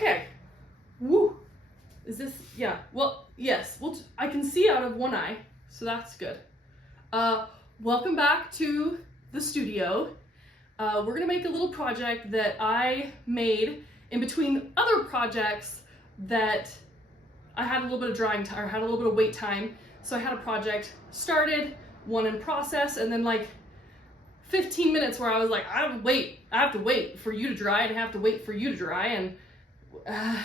Okay. Woo. Is this, yeah, well, yes. Well, I can see out of one eye, so that's good. Welcome back to the studio. We're gonna make a little project that I made in between other projects that I had a little bit of drying time, or had a little bit of wait time. So I had a project started, one in process, and then like 15 minutes where I was like, I have to wait for you to dry, and I have to wait for you to dry, and I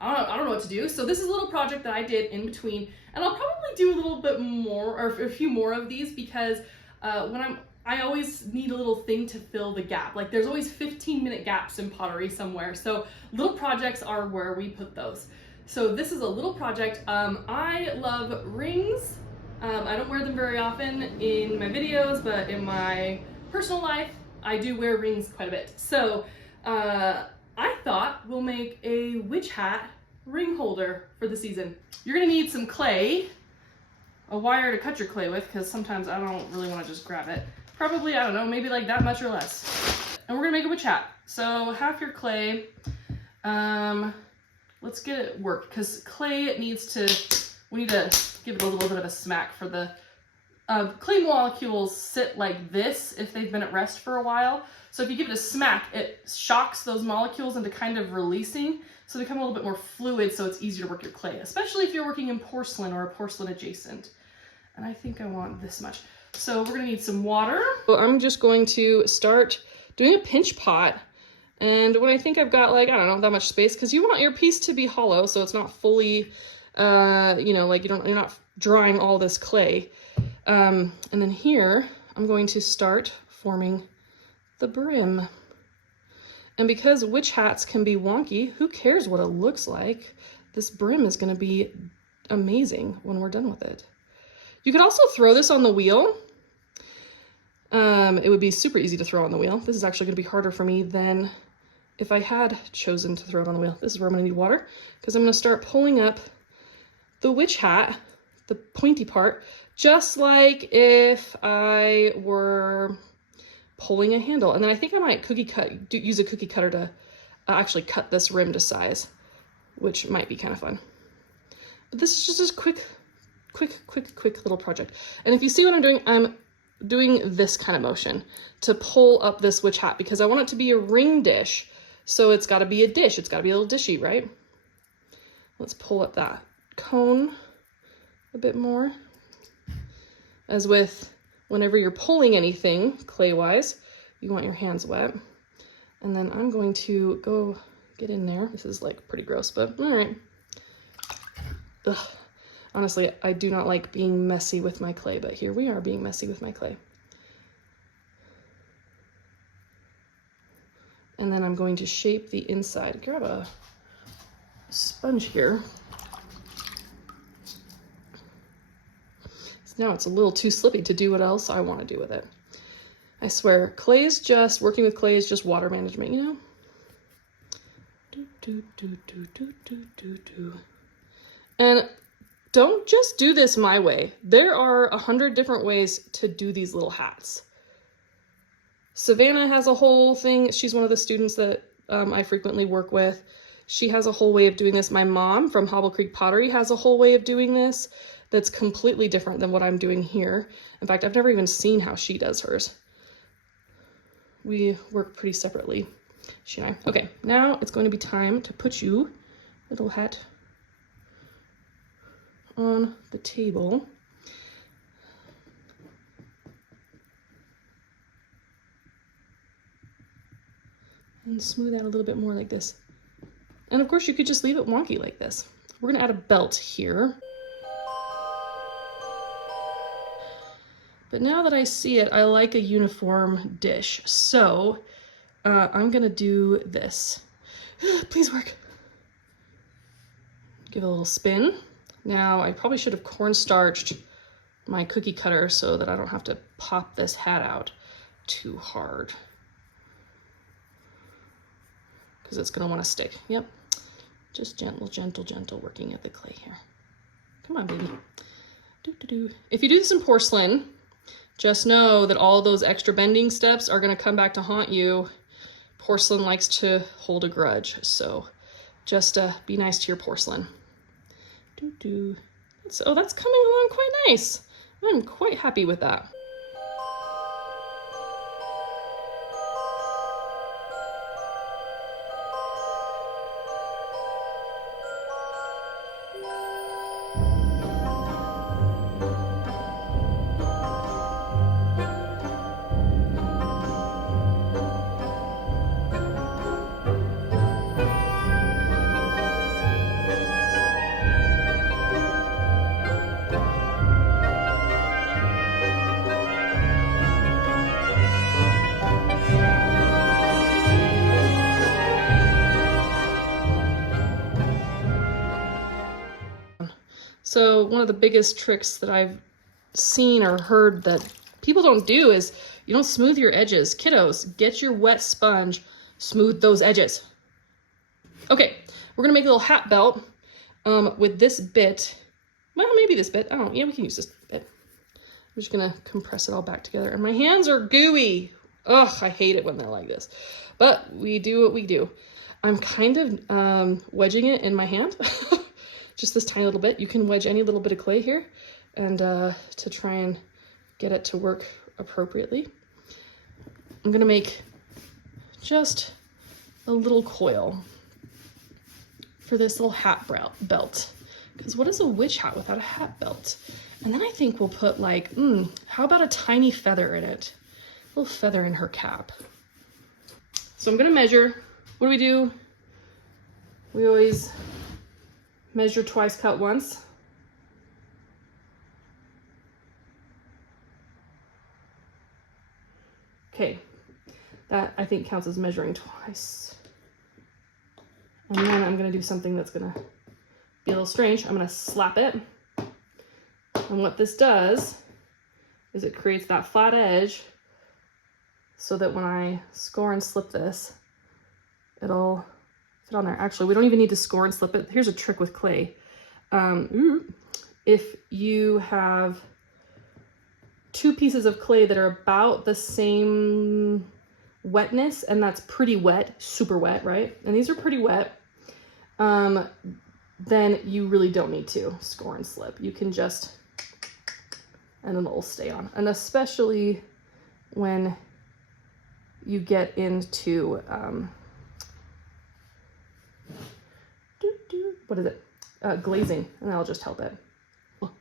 don't know what to do. So this is a little project that I did in between, and I'll probably do a little bit more, or a few more of these, because I always need a little thing to fill the gap. Like there's always 15-minute gaps in pottery somewhere. So little projects are where we put those. So this is a little project. I love rings. I don't wear them very often in my videos, but in my personal life, I do wear rings quite a bit. So I thought we'll make a witch hat ring holder for the season. You're gonna need some clay, a wire to cut your clay with, because sometimes I don't really want to just grab it. Probably, I don't know, maybe like that much or less. And we're gonna make a witch hat. So half your clay, let's get it worked, because clay needs to, we need to give it a little bit of a smack for the clay molecules sit like this if they've been at rest for a while. So if you give it a smack, it shocks those molecules into kind of releasing, so they become a little bit more fluid, so it's easier to work your clay, especially if you're working in porcelain or a porcelain adjacent. And I think I want this much. So we're gonna need some water. So I'm just going to start doing a pinch pot. And when I think I've got like, I don't know, that much space, because you want your piece to be hollow so it's not fully, you know, like you're not drying all this clay. And then here, I'm going to start forming the brim. And because witch hats can be wonky, who cares what it looks like? This brim is gonna be amazing when we're done with it. You could also throw this on the wheel. It would be super easy to throw on the wheel. This is actually gonna be harder for me than if I had chosen to throw it on the wheel. This is where I'm gonna need water, because I'm gonna start pulling up the witch hat, the pointy part, just like if I were pulling a handle. And then I think I might use a cookie cutter to actually cut this rim to size, which might be kind of fun. But this is just a quick little project. And if you see what I'm doing this kind of motion to pull up this witch hat, because I want it to be a ring dish. So it's gotta be a dish. It's gotta be a little dishy, right? Let's pull up that cone a bit more. As with whenever you're pulling anything clay-wise, you want your hands wet. And then I'm going to go get in there. This is like pretty gross, but all right. Ugh. Honestly, I do not like being messy with my clay, but here we are being messy with my clay. And then I'm going to shape the inside. Grab a sponge here. Now it's a little too slippy to do what else I want to do with it. I swear, working with clay is just water management, you know? And don't just do this my way. There are 100 different ways to do these little hats. Savannah has a whole thing. She's one of the students that I frequently work with. She has a whole way of doing this. My mom from Hobble Creek Pottery has a whole way of doing this that's completely different than what I'm doing here. In fact, I've never even seen how she does hers. We work pretty separately, she and I. Okay, now it's going to be time to put you, little hat, on the table. And smooth out a little bit more like this. And of course you could just leave it wonky like this. We're gonna add a belt here. But now that I see it, I like a uniform dish. So I'm gonna do this. Please work. Give it a little spin. Now I probably should have cornstarched my cookie cutter so that I don't have to pop this hat out too hard, because it's gonna wanna stick. Yep, just gentle working at the clay here. Come on, baby. If you do this in porcelain, just know that all those extra bending steps are gonna come back to haunt you. Porcelain likes to hold a grudge, so just be nice to your porcelain. Oh, that's coming along quite nice. I'm quite happy with that. So one of the biggest tricks that I've seen or heard that people don't do is you don't smooth your edges. Kiddos, get your wet sponge, smooth those edges. Okay, we're gonna make a little hat belt with this bit. Well, maybe this bit. Oh, yeah, we can use this bit. I'm just gonna compress it all back together. And my hands are gooey. Ugh, I hate it when they're like this. But we do what we do. I'm kind of wedging it in my hand. Just this tiny little bit. You can wedge any little bit of clay here and to try and get it to work appropriately. I'm gonna make just a little coil for this little hat belt. Because what is a witch hat without a hat belt? And then I think we'll put like, how about a tiny feather in it? A little feather in her cap. So I'm gonna measure. What do we do? We always measure twice, cut once. Okay, that I think counts as measuring twice. And then I'm gonna do something that's gonna be a little strange. I'm gonna slap it. And what this does is it creates that flat edge so that when I score and slip this, it'll fit on there. Actually, we don't even need to score and slip it. Here's a trick with clay. If you have two pieces of clay that are about the same wetness, and that's pretty wet, super wet, right? And these are pretty wet, then you really don't need to score and slip. You can just, and then it'll stay on. And especially when you get into, what is it? Glazing, and that'll just help it.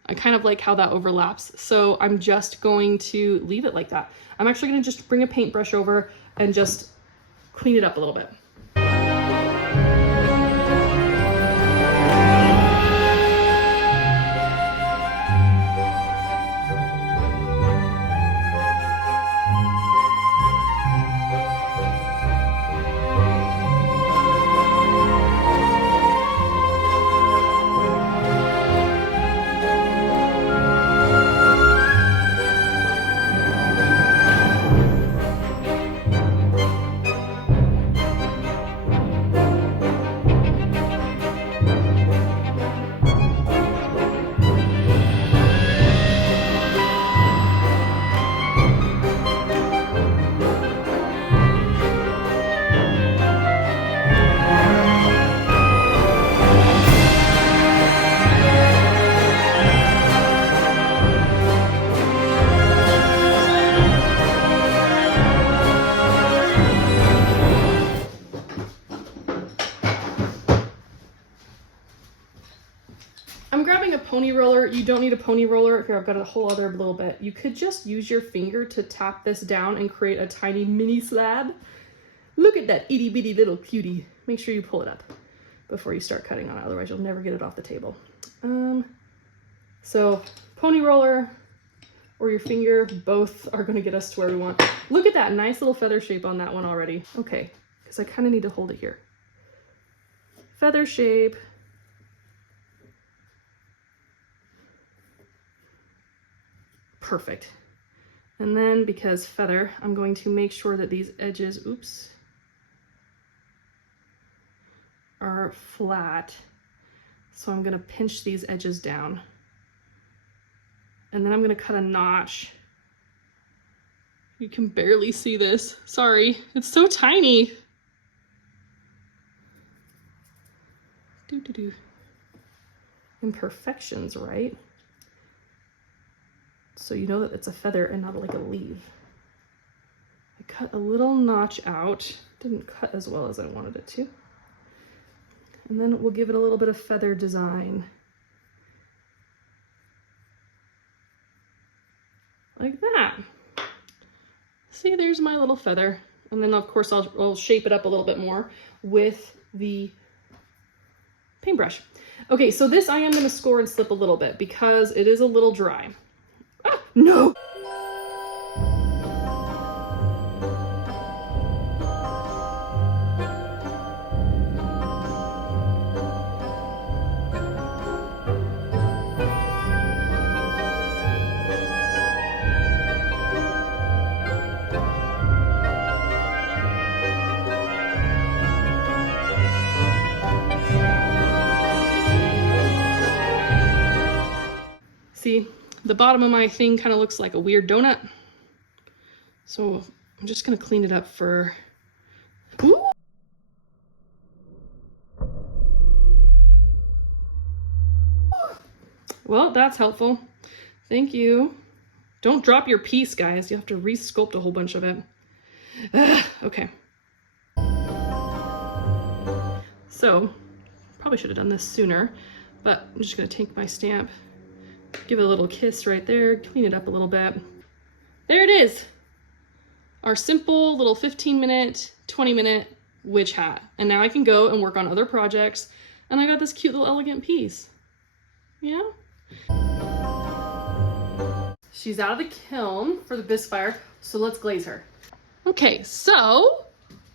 I kind of like how that overlaps, so I'm just going to leave it like that. I'm actually going to just bring a paintbrush over and just clean it up a little bit. Pony roller. You don't need a pony roller. Here, I've got a whole other little bit. You could just use your finger to tap this down and create a tiny mini slab. Look at that itty bitty little cutie. Make sure you pull it up before you start cutting on it, otherwise you'll never get it off the table. So pony roller or your finger, both are going to get us to where we want. Look at that nice little feather shape on that one already. Okay, because I kind of need to hold it here. Feather shape. Perfect. And then because feather, I'm going to make sure that these edges, oops, are flat. So I'm going to pinch these edges down. And then I'm going to cut a notch. You can barely see this. Sorry, it's so tiny. imperfections, right? So you know that it's a feather and not like a leaf. I cut a little notch out. Didn't cut as well as I wanted it to. And then we'll give it a little bit of feather design. Like that. See, there's my little feather. And then of course I'll shape it up a little bit more with the paintbrush. Okay, so this I am gonna score and slip a little bit because it is a little dry. Ah, no! See, the bottom of my thing kind of looks like a weird donut. So I'm just gonna clean it up for... Ooh! Well, that's helpful. Thank you. Don't drop your piece, guys. You have to re-sculpt a whole bunch of it. Okay. So, probably should have done this sooner, but I'm just gonna take my stamp, give it a little kiss right there, clean it up a little bit. There it is. Our simple little 15-minute, 20-minute witch hat. And now I can go and work on other projects, and I got this cute little elegant piece. Yeah? She's out of the kiln for the bisque fire, so let's glaze her. Okay, so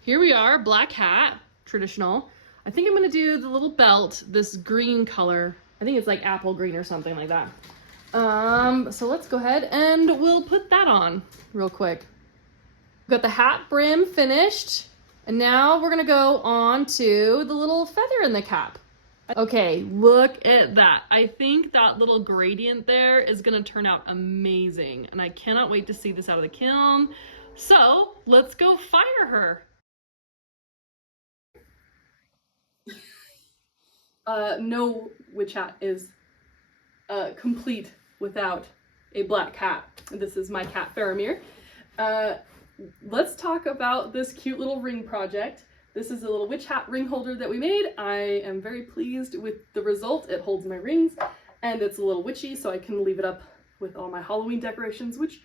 here we are, black hat, traditional. I think I'm gonna do the little belt, this green color. I think it's like apple green or something like that. So let's go ahead and we'll put that on real quick. We've got the hat brim finished, and now we're gonna go on to the little feather in the cap. Okay, look at that. I think that little gradient there is gonna turn out amazing, and I cannot wait to see this out of the kiln. So let's go fire her. No witch hat is complete without a black cat. This is my cat Faramir. Let's talk about this cute little ring project. This is a little witch hat ring holder that we made. I am very pleased with the result. It holds my rings, and it's a little witchy, so I can leave it up with all my Halloween decorations, which,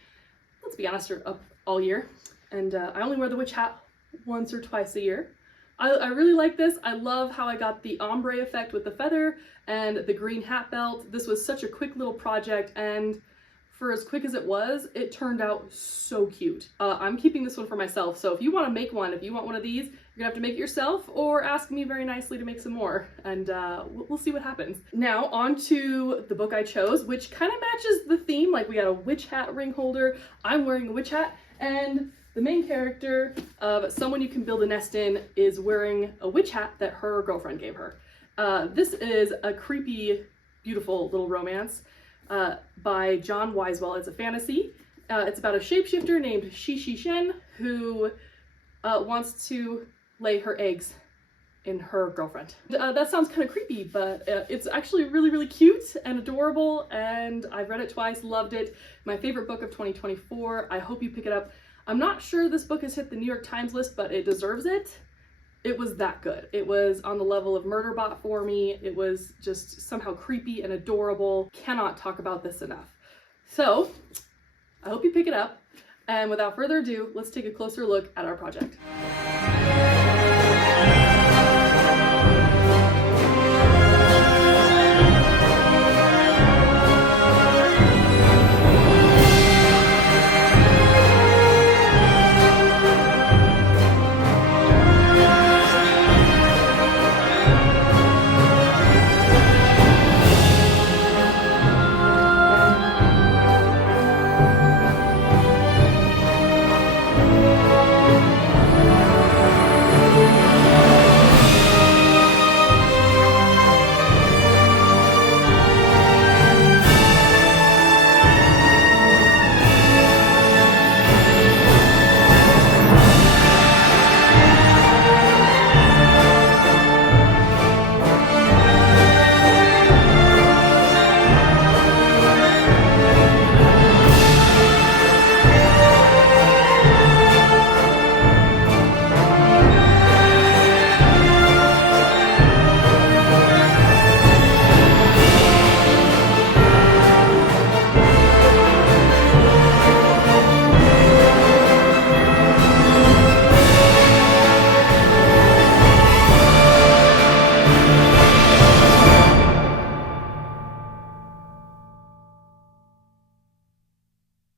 let's be honest, are up all year. And I only wear the witch hat once or twice a year. I really like this. I love how I got the ombre effect with the feather and the green hat belt. This was such a quick little project, and for as quick as it was, it turned out so cute. I'm keeping this one for myself, so if you want to make one, if you want one of these, you're gonna have to make it yourself or ask me very nicely to make some more, and we'll see what happens. Now on to the book I chose, which kind of matches the theme. Like, we got a witch hat ring holder, I'm wearing a witch hat, and the main character of Someone You Can Build a Nest In is wearing a witch hat that her girlfriend gave her. This is a creepy, beautiful little romance by John Wisewell. It's a fantasy. It's about a shapeshifter named Shi Shen who wants to lay her eggs in her girlfriend. That sounds kind of creepy, but it's actually really, really cute and adorable, and I've read it twice, loved it. My favorite book of 2024. I hope you pick it up. I'm not sure this book has hit the New York Times list, but it deserves it. It was that good. It was on the level of Murderbot for me. It was just somehow creepy and adorable. Cannot talk about this enough. So I hope you pick it up. And without further ado, let's take a closer look at our project.